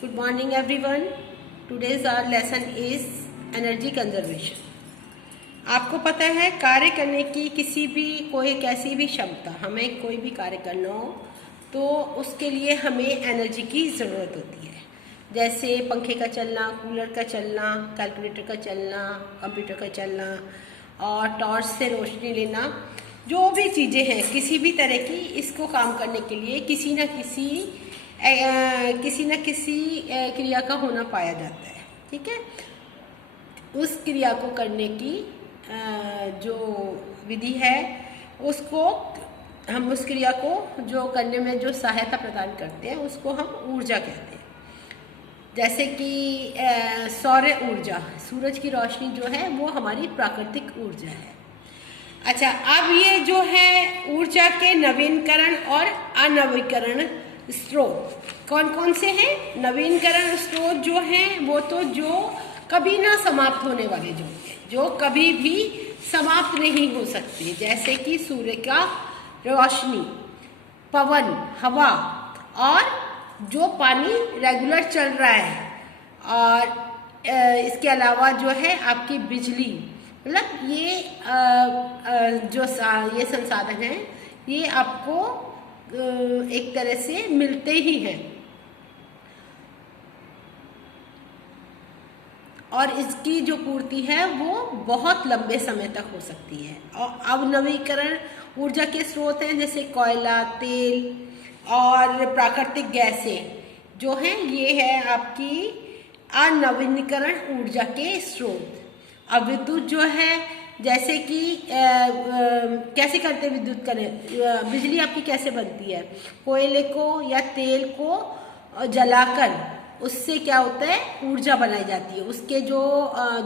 Good morning everyone. Today's our lesson is energy conservation. आपको पता है कार्य करने की कोई कैसी भी क्षमता, हमें कोई भी कार्य करना हो तो उसके लिए हमें एनर्जी की ज़रूरत होती है। जैसे पंखे का चलना, कूलर का चलना, कैलकुलेटर का चलना, कंप्यूटर का चलना और टॉर्च से रोशनी लेना, जो भी चीज़ें हैं किसी भी तरह की, इसको काम करने के लिए किसी न किसी क्रिया का होना पाया जाता है। ठीक है, उस क्रिया को करने की जो विधि है उसको हम उस क्रिया को जो करने में जो सहायता प्रदान करते हैं उसको हम ऊर्जा कहते हैं। जैसे कि सौर ऊर्जा, सूरज की रोशनी जो है वो हमारी प्राकृतिक ऊर्जा है। अच्छा, अब ये जो है ऊर्जा के नवीनकरण और अनवीकरण स्रोत कौन कौन से हैं? नवीनकरण स्रोत जो हैं वो तो जो कभी ना समाप्त होने वाले जो कभी भी समाप्त नहीं हो सकते, जैसे कि सूर्य का रोशनी, पवन, हवा और जो पानी रेगुलर चल रहा है, और इसके अलावा जो है आपकी बिजली, मतलब ये ये संसाधन हैं ये आपको एक तरह से मिलते ही हैं और इसकी जो पूर्ति है वो बहुत लंबे समय तक हो सकती है। और अवनवीकरण ऊर्जा के स्रोत हैं जैसे कोयला, तेल और प्राकृतिक गैसें जो हैं, ये है आपकी अनवीनीकरण ऊर्जा के स्रोत। अब विद्युत जो है, जैसे कि कैसे करते हैं विद्युत करें, बिजली आपकी कैसे बनती है? कोयले को या तेल को जलाकर उससे क्या होता है, ऊर्जा बनाई जाती है, उसके जो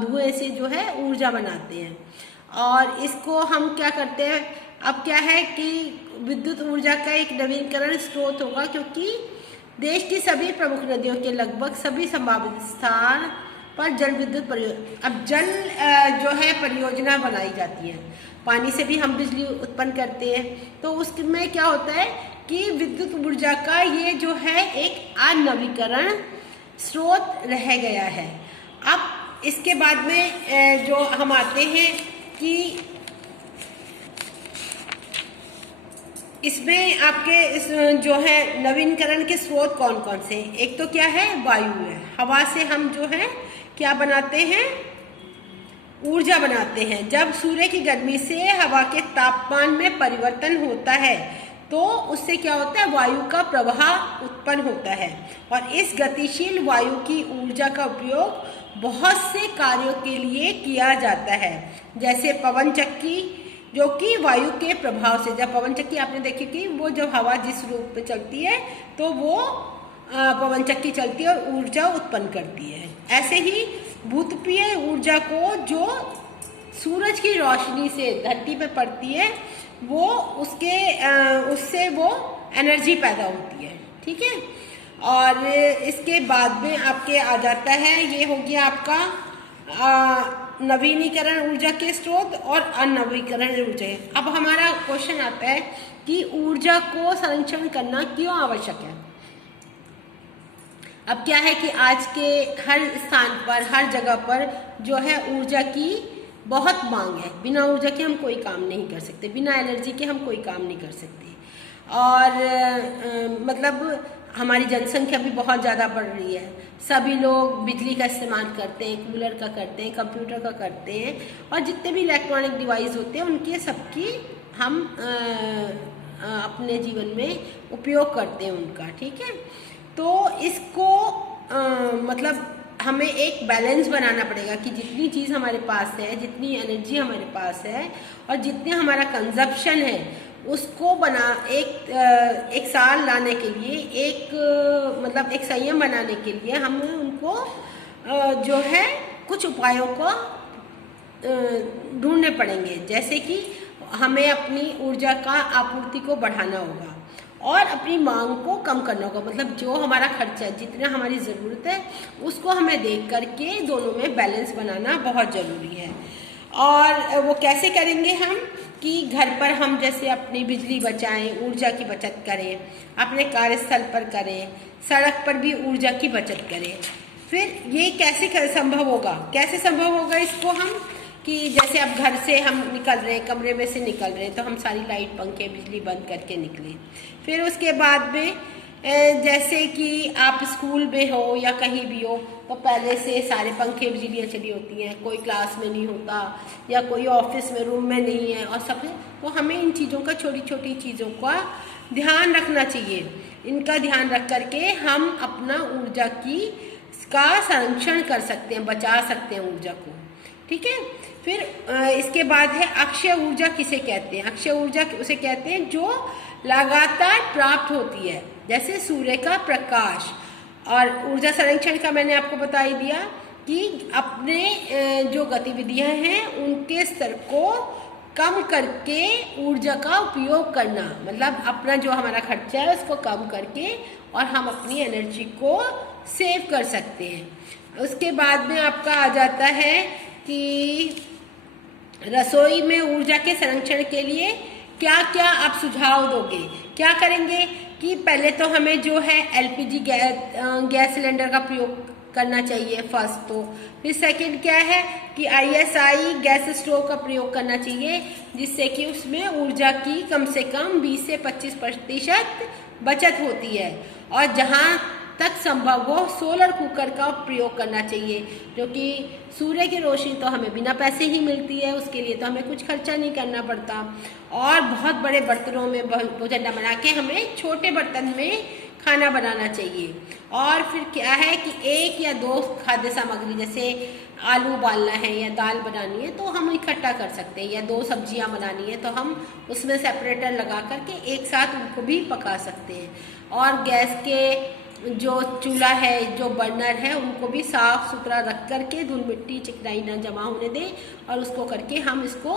धुएं से जो है ऊर्जा बनाते हैं। और इसको हम क्या करते हैं, अब क्या है कि विद्युत ऊर्जा का एक नवीनीकरण स्रोत होगा, क्योंकि देश की सभी प्रमुख नदियों के लगभग सभी संभावित स्थान पर जल विद्युत जो है परियोजना बनाई जाती है। पानी से भी हम बिजली उत्पन्न करते हैं, तो उसमें क्या होता है कि विद्युत ऊर्जा का ये जो है एक अनवीकरण स्रोत रह गया है। अब इसके बाद में जो हम आते हैं कि इसमें आपके जो है नवीनीकरण के स्रोत कौन कौन से? एक तो क्या है, वायु है। हवा से हम जो है क्या बनाते हैं, ऊर्जा बनाते हैं। जब सूर्य की गर्मी से हवा के तापमान में परिवर्तन होता है तो उससे क्या होता है, वायु का प्रवाह उत्पन्न होता है, और इस गतिशील वायु की ऊर्जा का उपयोग बहुत से कार्यों के लिए किया जाता है। जैसे पवन चक्की, जो कि वायु के प्रभाव से, जब पवन चक्की आपने देखी कि वो जब हवा जिस रूप में चलती है तो वो पवन चक्की चलती है और ऊर्जा उत्पन्न करती है। ऐसे ही भूतपीय ऊर्जा को जो सूरज की रोशनी से धरती पर पड़ती है वो उससे वो एनर्जी पैदा होती है। ठीक है, और इसके बाद में आपके आ जाता है, ये हो गया आपका नवीनीकरण ऊर्जा के स्रोत और अनवीकरण ऊर्जा। अब हमारा क्वेश्चन आता है कि ऊर्जा को संरक्षण करना क्यों आवश्यक है? अब क्या है कि आज के हर स्थान पर, हर जगह पर जो है ऊर्जा की बहुत मांग है। बिना ऊर्जा के हम कोई काम नहीं कर सकते, बिना एनर्जी के हम कोई काम नहीं कर सकते। और मतलब हमारी जनसंख्या भी बहुत ज़्यादा बढ़ रही है, सभी लोग बिजली का इस्तेमाल करते हैं, कूलर का करते हैं, कंप्यूटर का करते हैं, और जितने भी इलेक्ट्रॉनिक डिवाइस होते हैं उनके सबकी हम अपने जीवन में उपयोग करते हैं उनका। ठीक है, तो इसको मतलब हमें एक बैलेंस बनाना पड़ेगा कि जितनी चीज़ हमारे पास है, जितनी एनर्जी हमारे पास है और जितने हमारा कंजप्शन है, उसको एक साल लाने के लिए, मतलब एक संयम बनाने के लिए हमें उनको जो है कुछ उपायों को ढूंढने पड़ेंगे। जैसे कि हमें अपनी ऊर्जा का आपूर्ति को बढ़ाना होगा और अपनी मांग को कम करना होगा, मतलब जो हमारा खर्चा है, जितना हमारी ज़रूरत है उसको हमें देख करके दोनों में बैलेंस बनाना बहुत ज़रूरी है। और वो कैसे करेंगे हम कि घर पर हम जैसे अपनी बिजली बचाएं, ऊर्जा की बचत करें, अपने कार्यस्थल पर करें, सड़क पर भी ऊर्जा की बचत करें। फिर ये कैसे संभव होगा, कैसे संभव होगा इसको हम, कि जैसे अब घर से हम निकल रहे हैं, कमरे में से निकल रहे हैं, तो हम सारी लाइट पंखे बिजली बंद करके निकलें। फिर उसके बाद में जैसे कि आप स्कूल में हो या कहीं भी हो, तो पहले से सारे पंखे बिजलियाँ चली होती हैं, कोई क्लास में नहीं होता या कोई ऑफिस में रूम में नहीं है और सब, तो हमें इन चीज़ों का, छोटी छोटी चीज़ों का ध्यान रखना चाहिए। इनका ध्यान रख करके हम अपना ऊर्जा का संरक्षण कर सकते हैं, बचा सकते हैं ऊर्जा को, ठीक है। फिर इसके बाद है अक्षय ऊर्जा किसे कहते हैं। अक्षय ऊर्जा उसे कहते हैं जो लगातार प्राप्त होती है, जैसे सूर्य का प्रकाश। और ऊर्जा संरक्षण का मैंने आपको बता ही दिया कि अपने जो गतिविधियां हैं उनके स्तर को कम करके ऊर्जा का उपयोग करना, मतलब अपना जो हमारा खर्चा है उसको कम करके और हम अपनी एनर्जी को सेव कर सकते हैं। उसके बाद में आपका आ जाता है कि रसोई में ऊर्जा के संरक्षण के लिए क्या क्या आप सुझाव दोगे। क्या करेंगे कि पहले तो हमें जो है एलपीजी गैस सिलेंडर का प्रयोग करना चाहिए फर्स्ट तो। फिर सेकंड क्या है कि आईएसआई गैस स्टोव का प्रयोग करना चाहिए, जिससे कि उसमें ऊर्जा की कम से कम 20 से 25% बचत होती है। और जहाँ तक संभव हो सोलर कुकर का प्रयोग करना चाहिए, जो कि सूर्य की रोशनी तो हमें बिना पैसे ही मिलती है, उसके लिए तो हमें कुछ खर्चा नहीं करना पड़ता। और बहुत बड़े बर्तनों में भोजन न बना के हमें छोटे बर्तन में खाना बनाना चाहिए। और फिर क्या है कि 1 या 2 खाद्य सामग्री, जैसे आलू उबालना है या दाल बनानी है तो हम इकट्ठा कर सकते हैं, या 2 सब्जियां बनानी है तो हम उसमें सेपरेटर लगा करके एक साथ उनको भी पका सकते हैं। और गैस के जो चूल्हा है, जो बर्नर है, उनको भी साफ सुथरा रख करके धूल मिट्टी चिकनाई ना जमा होने दें, और उसको करके हम इसको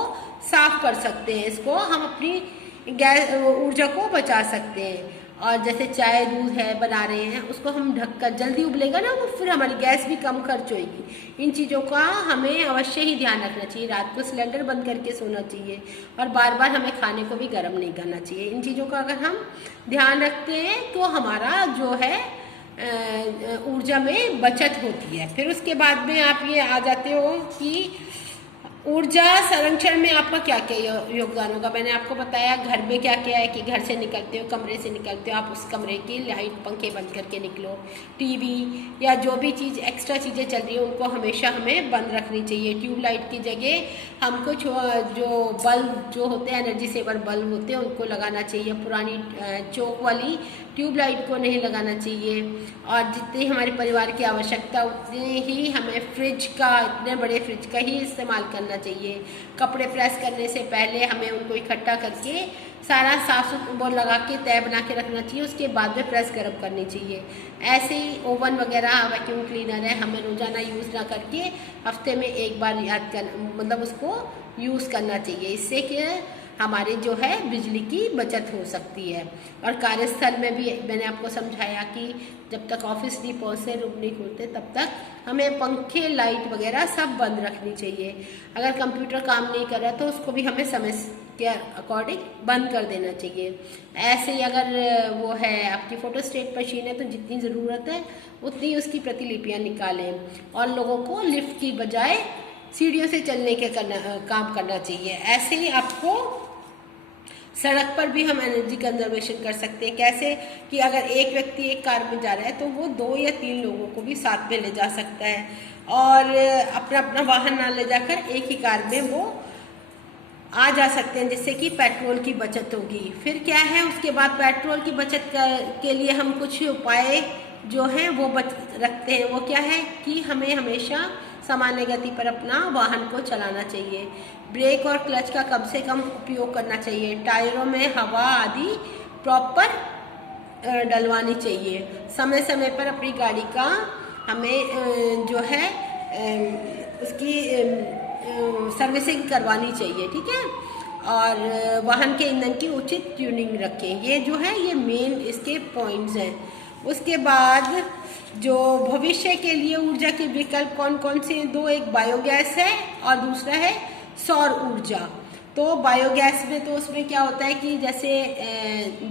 साफ कर सकते हैं। इसको हम अपनी गैस ऊर्जा को बचा सकते हैं। और जैसे चाय दूध है बना रहे हैं, उसको हम ढककर, जल्दी उबलेगा ना वो, फिर हमारी गैस भी कम खर्च होगी। इन चीज़ों का हमें अवश्य ही ध्यान रखना चाहिए। रात को सिलेंडर बंद करके सोना चाहिए और बार बार हमें खाने को भी गर्म नहीं करना चाहिए। इन चीज़ों का अगर हम ध्यान रखते हैं तो हमारा जो है ऊर्जा में बचत होती है। फिर उसके बाद में आप ये आ जाते हो कि ऊर्जा संरक्षण में आपका क्या क्या योगदान होगा। मैंने आपको बताया घर में क्या क्या है कि घर से निकलते हो, कमरे से निकलते हो, आप उस कमरे की लाइट पंखे बंद करके निकलो। टीवी या जो भी चीज़ एक्स्ट्रा चीज़ें चल रही हैं उनको हमेशा हमें बंद रखनी चाहिए। ट्यूबलाइट की जगह हमको जो बल्ब जो होते हैं, एनर्जी सेवर बल्ब होते हैं, उनको लगाना चाहिए। पुरानी चौक वाली ट्यूबलाइट को नहीं लगाना चाहिए। और जितनी हमारे परिवार की आवश्यकता उतनी ही हमें फ्रिज का, इतने बड़े फ्रिज का ही इस्तेमाल करना चाहिए। कपड़े प्रेस करने से पहले हमें उनको इकट्ठा करके सारा साफ सुथरा लगा के तय बना के रखना चाहिए, उसके बाद में प्रेस गर्म करनी चाहिए। ऐसे ही ओवन वगैरह, वैक्यूम क्लीनर है, हमें रोजाना यूज़ ना करके हफ्ते में एक बार याद कर, मतलब उसको यूज़ करना चाहिए। इससे कि हमारे जो है बिजली की बचत हो सकती है। और कार्यस्थल में भी मैंने आपको समझाया कि जब तक ऑफिस नहीं पहुँचते, रूम नहीं खुलते, तब तक हमें पंखे लाइट वगैरह सब बंद रखनी चाहिए। अगर कंप्यूटर काम नहीं कर रहा तो उसको भी हमें समय के अकॉर्डिंग बंद कर देना चाहिए। ऐसे ही अगर वो है आपकी फोटोस्टेट मशीन है तो जितनी ज़रूरत है उतनी उसकी प्रतिलिपियाँ निकालें। और लोगों को लिफ्ट की बजाय सीढ़ियों से चलने के काम करना चाहिए। ऐसे ही आपको सड़क पर भी हम एनर्जी कंजर्वेशन कर सकते हैं। कैसे कि अगर एक व्यक्ति एक कार में जा रहा है तो वो 2 या 3 लोगों को भी साथ में ले जा सकता है, और अपना अपना वाहन ना ले जाकर एक ही कार में वो आ जा सकते हैं, जिससे कि पेट्रोल की बचत होगी। फिर क्या है, उसके बाद पेट्रोल की बचत के लिए हम कुछ उपाय जो हैं वो रखते हैं। वो क्या है कि हमें हमेशा सामान्य गति पर अपना वाहन को चलाना चाहिए। ब्रेक और क्लच का कम से कम उपयोग करना चाहिए। टायरों में हवा आदि प्रॉपर डलवानी चाहिए। समय समय पर अपनी गाड़ी का हमें जो है उसकी सर्विसिंग करवानी चाहिए, ठीक है। और वाहन के ईंधन की उचित ट्यूनिंग रखें। ये जो है ये मेन इसके पॉइंट्स हैं। उसके बाद जो भविष्य के लिए ऊर्जा के विकल्प कौन कौन से, 2, एक बायोगैस है और दूसरा है सौर ऊर्जा। तो बायोगैस में तो उसमें क्या होता है कि जैसे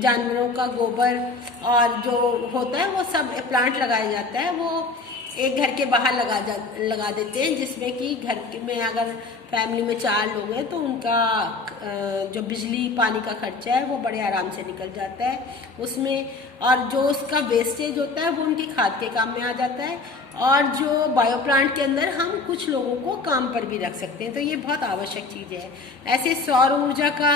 जानवरों का गोबर और जो होता है वो सब प्लांट लगाया जाता है, वो एक घर के बाहर लगा देते हैं, जिसमें कि घर में अगर फैमिली में 4 लोग हैं तो उनका जो बिजली पानी का खर्चा है वो बड़े आराम से निकल जाता है उसमें। और जो उसका वेस्टेज होता है वो उनके खाद के काम में आ जाता है। और जो बायो प्लांट के अंदर हम कुछ लोगों को काम पर भी रख सकते हैं, तो ये बहुत आवश्यक चीज़ है। ऐसे सौर ऊर्जा का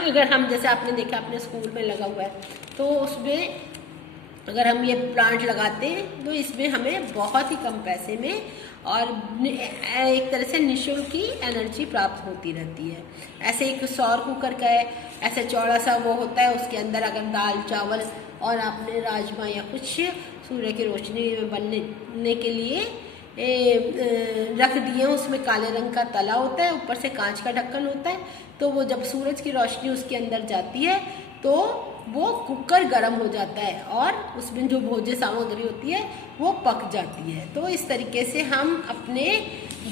अगर हम, जैसे आपने देखा अपने स्कूल में लगा हुआ है, तो उसमें अगर हम ये प्लांट लगाते हैं तो इसमें हमें बहुत ही कम पैसे में और एक तरह से निःशुल्क की एनर्जी प्राप्त होती रहती है। ऐसे एक सौर कुकर का है, ऐसे चौड़ा सा वो होता है, उसके अंदर अगर दाल चावल और आपने राजमा या कुछ सूर्य की रोशनी में बनने के लिए रख दिए, उसमें काले रंग का तला होता है, ऊपर से कांच का ढक्कन होता है, तो वो जब सूरज की रोशनी उसके अंदर जाती है तो वो कुकर गर्म हो जाता है और उसमें जो भोज्य सामग्री होती है वो पक जाती है। तो इस तरीके से हम अपने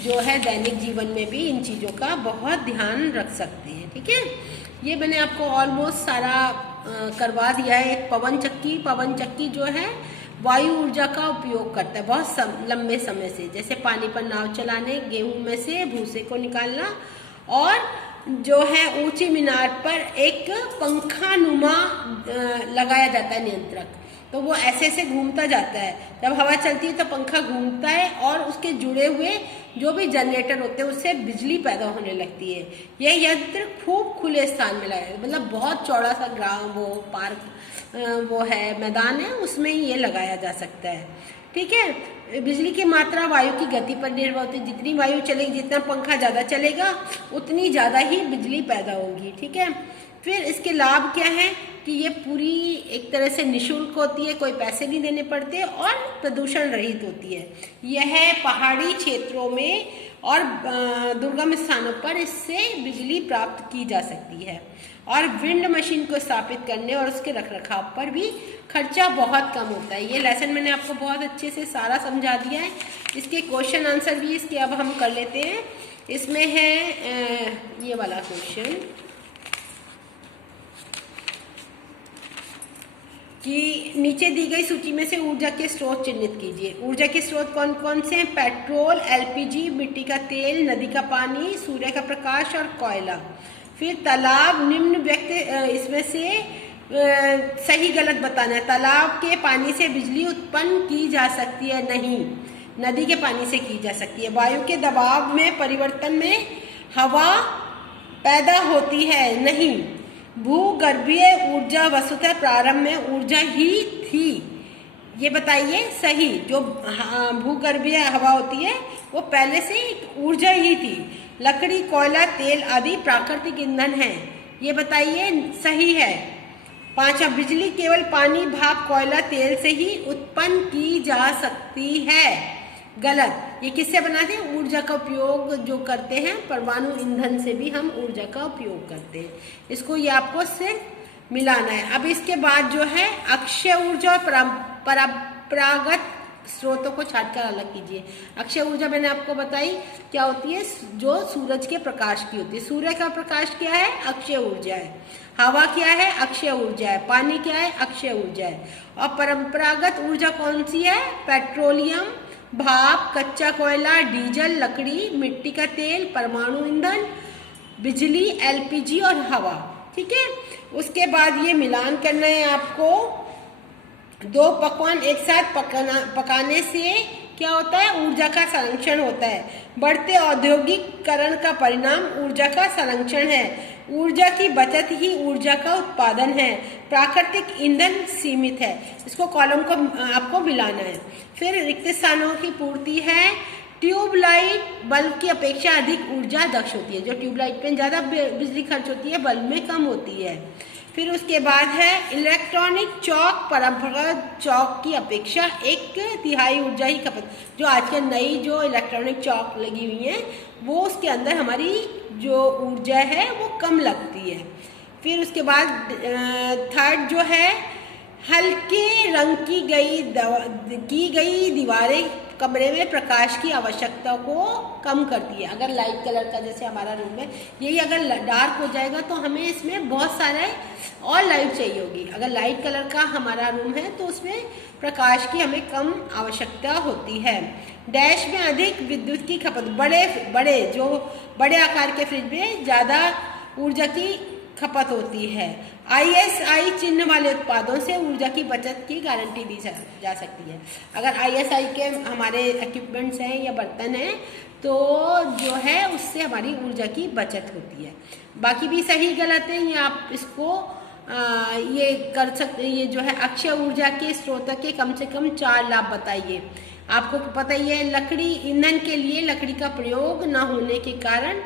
जो है दैनिक जीवन में भी इन चीज़ों का बहुत ध्यान रख सकते हैं। ठीक है, ये मैंने आपको ऑलमोस्ट सारा करवा दिया है। एक पवन चक्की जो है वायु ऊर्जा का उपयोग करता है बहुत लंबे समय से, जैसे पानी पर नाव चलाने, गेहूं में से भूसे को निकालना, और जो है ऊंची मीनार पर एक पंखा नुमा लगाया जाता है नियंत्रक, तो वो ऐसे ऐसे घूमता जाता है। जब हवा चलती है तो पंखा घूमता है और उसके जुड़े हुए जो भी जनरेटर होते हैं उससे बिजली पैदा होने लगती है। यह यंत्र खूब खुले स्थान में लगाया, मतलब बहुत चौड़ा सा पार्क वो है, मैदान है, उसमें ही ये लगाया जा सकता है। ठीक है, बिजली की मात्रा वायु की गति पर निर्भर होती है। जितनी वायु चलेगी, जितना पंखा ज़्यादा चलेगा उतनी ज़्यादा ही बिजली पैदा होगी। ठीक है, फिर इसके लाभ क्या है कि ये पूरी एक तरह से निःशुल्क होती है, कोई पैसे नहीं देने पड़ते और प्रदूषण रहित होती है। यह पहाड़ी क्षेत्रों में और दुर्गम स्थानों पर इससे बिजली प्राप्त की जा सकती है। और विंड मशीन को स्थापित करने और उसके रखरखाव पर भी खर्चा बहुत कम होता है। ये लेसन मैंने आपको बहुत अच्छे से सारा समझा दिया है। इसके क्वेश्चन आंसर भी इसके अब हम कर लेते हैं। इसमें है ये वाला क्वेश्चन कि नीचे दी गई सूची में से ऊर्जा के स्रोत चिन्हित कीजिए। ऊर्जा के स्रोत कौन कौन से हैं? पेट्रोल, एलपीजी, मिट्टी का तेल, नदी का पानी, सूर्य का प्रकाश और कोयला। फिर तालाब, निम्न व्यक्ति इसमें से सही गलत बताना है। तालाब के पानी से बिजली उत्पन्न की जा सकती है? नहीं, नदी के पानी से की जा सकती है। वायु के दबाव में परिवर्तन में हवा पैदा होती है? नहीं। भूगर्भीय ऊर्जा वस्तुतः प्रारंभ में ऊर्जा ही थी? ये बताइए सही। जो भूगर्भीय हवा होती है वो पहले से ऊर्जा ही थी। लकड़ी, कोयला, तेल आदि प्राकृतिक ईंधन है, ये बताइए सही है। 5, बिजली केवल पानी, भाप, कोयला, तेल से ही उत्पन्न की जा सकती है? गलत। ये किससे बनाते हैं? ऊर्जा का उपयोग जो करते हैं, परमाणु ईंधन से भी हम ऊर्जा का उपयोग करते हैं। इसको ये आपको सिर्फ मिलाना है। अब इसके बाद जो है अक्षय ऊर्जा और परंपरागत स्रोतों को छाटकर अलग कीजिए। अक्षय ऊर्जा मैंने आपको बताई क्या होती है, जो सूरज के प्रकाश की होती है। सूर्य का प्रकाश क्या है? अक्षय ऊर्जा है। हवा क्या है? अक्षय ऊर्जा है। पानी क्या है? अक्षय ऊर्जा है। और परंपरागत ऊर्जा कौन सी है? पेट्रोलियम, भाप, कच्चा कोयला, डीजल, लकड़ी, मिट्टी का तेल, परमाणु ईंधन, बिजली, एलपीजी और हवा। ठीक है, उसके बाद ये मिलान करना है आपको। 2 पकवान एक साथ पकाने से क्या होता है? ऊर्जा का संरक्षण होता है। बढ़ते औद्योगिकरण का परिणाम ऊर्जा का संरक्षण है। ऊर्जा की बचत ही ऊर्जा का उत्पादन है। प्राकृतिक ईंधन सीमित है। इसको कॉलम को आपको मिलाना है। फिर रिक्त स्थानों की पूर्ति है। ट्यूबलाइट बल्ब की अपेक्षा अधिक ऊर्जा दक्ष होती है। जो ट्यूबलाइट में ज़्यादा बिजली खर्च होती है, बल्ब में कम होती है। फिर उसके बाद है इलेक्ट्रॉनिक चौक, परंपरागत चौक की अपेक्षा 1/3 ऊर्जा ही खपत। जो आजकल नई जो इलेक्ट्रॉनिक चौक लगी हुई हैं वो उसके अंदर हमारी जो ऊर्जा है वो कम लगती है। फिर उसके बाद थर्ड जो है हल्के रंग की गई दीवारें कमरे में प्रकाश की आवश्यकता को कम करती है। अगर लाइट कलर का जैसे हमारा रूम है, यही अगर डार्क हो जाएगा तो हमें इसमें बहुत सारे और लाइट चाहिए होगी। अगर लाइट कलर का हमारा रूम है तो उसमें प्रकाश की हमें कम आवश्यकता होती है। डैश में अधिक विद्युत की खपत, बड़े आकार के फ्रिज में ज़्यादा ऊर्जा की खपत होती है। ISI चिन्ह वाले उत्पादों से ऊर्जा की बचत की गारंटी दी जा सकती है। अगर ISI के हमारे इक्विपमेंट्स हैं या बर्तन हैं तो जो है उससे हमारी ऊर्जा की बचत होती है। बाकी भी सही गलत है, ये आप इसको ये कर सकते हैं। ये जो है अक्षय ऊर्जा के स्रोत के कम से कम 4 लाभ बताइए। आपको पता ही है, लकड़ी ईंधन के लिए लकड़ी का प्रयोग न होने के कारण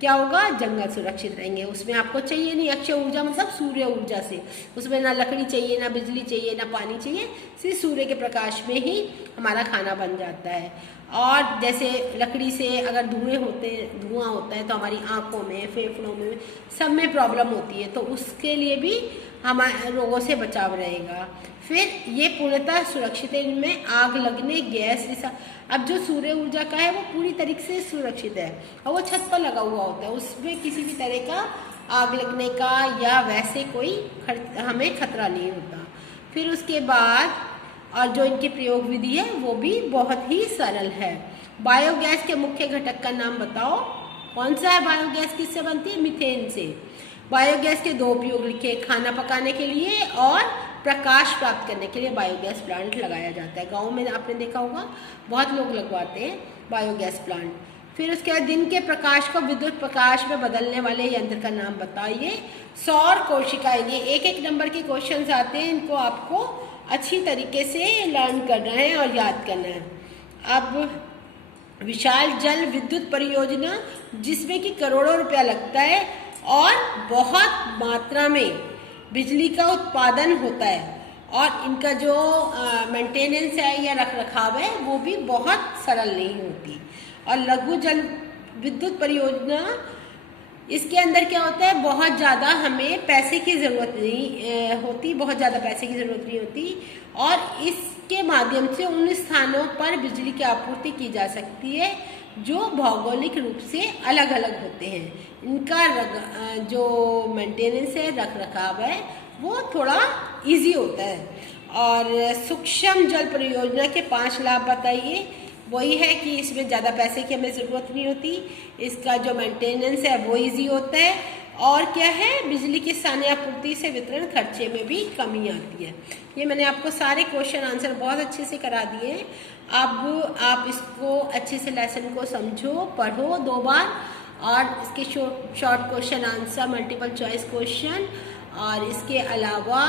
क्या होगा, जंगल सुरक्षित रहेंगे। उसमें आपको चाहिए नहीं, अक्षय ऊर्जा मतलब सूर्य ऊर्जा से, उसमें ना लकड़ी चाहिए, ना बिजली चाहिए, ना पानी चाहिए, सिर्फ सूर्य के प्रकाश में ही हमारा खाना बन जाता है। और जैसे लकड़ी से अगर धुआं होता है तो हमारी आँखों में, फेफड़ों में, सब में प्रॉब्लम होती है, तो उसके लिए भी हमारे रोगों से बचाव रहेगा। फिर ये पूर्णतः सुरक्षित है, इनमें आग लगने, गैस, अब जो सूर्य ऊर्जा का है वो पूरी तरीके से सुरक्षित है और वो छत पर लगा हुआ होता है, उसमें किसी भी तरह का आग लगने का या वैसे कोई हमें खतरा नहीं होता। फिर उसके बाद और जो इनकी प्रयोग विधि है वो भी बहुत ही सरल है। बायोगैस के मुख्य घटक का नाम बताओ। कौन सा है बायोगैस? किससे बनती है? मीथेन से। बायोगैस के 2 उपयोग लिखे, खाना पकाने के लिए और प्रकाश प्राप्त करने के लिए बायोगैस प्लांट लगाया जाता है। गाँव में आपने देखा होगा बहुत लोग लगवाते हैं बायोगैस प्लांट। फिर उसके बाद दिन के प्रकाश को विद्युत प्रकाश में बदलने वाले यंत्र का नाम बताइए। सौर कोशिकाएं, ये एक नंबर के क्वेश्चंस आते हैं, इनको आपको अच्छी तरीके से लर्न करना है और याद करना है। अब विशाल जल विद्युत परियोजना जिसमें कि करोड़ों रुपया लगता है और बहुत मात्रा में बिजली का उत्पादन होता है और इनका जो मेंटेनेंस है या रख रखाव है वो भी बहुत सरल नहीं होती। और लघु जल विद्युत परियोजना, इसके अंदर क्या होता है, बहुत ज़्यादा हमें पैसे की ज़रूरत नहीं होती, बहुत ज़्यादा पैसे की ज़रूरत नहीं होती और इसके माध्यम से उन स्थानों पर बिजली की आपूर्ति की जा सकती है जो भौगोलिक रूप से अलग अलग होते हैं। इनका जो मेंटेनेंस है, रख रखाव है, वो थोड़ा इजी होता है। और सूक्ष्म जल परियोजना के 5 लाभ बताइए। वही है कि इसमें ज़्यादा पैसे की हमें ज़रूरत नहीं होती, इसका जो मेंटेनेंस है वो इजी होता है और क्या है, बिजली की स्थानीय आपूर्ति से वितरण खर्चे में भी कमी आती है। ये मैंने आपको सारे क्वेश्चन आंसर बहुत अच्छे से करा दिए हैं। अब आप इसको अच्छे से लेसन को समझो, पढ़ो 2 बार और इसके short question answer, multiple choice question और इसके अलावा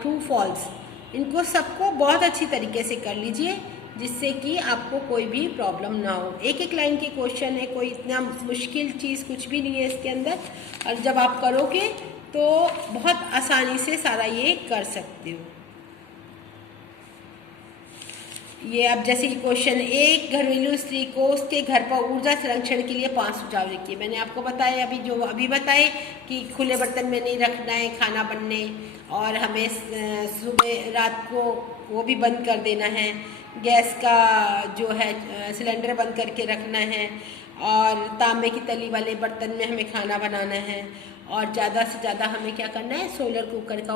ट्रू फॉल्स, इनको सबको बहुत अच्छी तरीके से कर लीजिए जिससे कि आपको कोई भी प्रॉब्लम ना हो। एक लाइन के क्वेश्चन है, कोई इतना मुश्किल चीज़ कुछ भी नहीं है इसके अंदर और जब आप करोगे तो बहुत आसानी से सारा ये कर सकते हो। ये अब जैसे कि क्वेश्चन 1, घरेलू स्त्री को उसके घर पर ऊर्जा संरक्षण के लिए 5 सुझाव लिखिए। मैंने आपको बताया अभी बताए कि खुले बर्तन में नहीं रखना है खाना बनने और हमें सुबह रात को वो भी बंद कर देना है, गैस का जो है सिलेंडर बंद करके रखना है और तांबे की तली वाले बर्तन में हमें खाना बनाना है और ज़्यादा से ज़्यादा हमें क्या करना है, सोलर कुकर का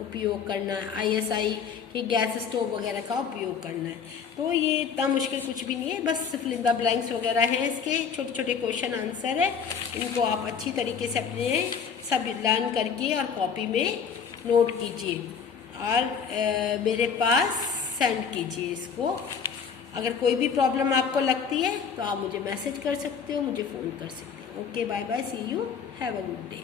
उपयोग करना है, ISI के गैस स्टोव वगैरह का उपयोग करना है। तो ये इतना मुश्किल कुछ भी नहीं है, बस फिल इन द ब्लैंक्स वगैरह हैं, इसके छोटे छोटे क्वेश्चन आंसर है। इनको आप अच्छी तरीके से अपने सब लर्न करके और कॉपी में नोट कीजिए और मेरे पास सेंड कीजिए इसको। अगर कोई भी प्रॉब्लम आपको लगती है तो आप मुझे मैसेज कर सकते हो, मुझे फ़ोन कर सकते हो। Okay, bye bye, see you, have a good day.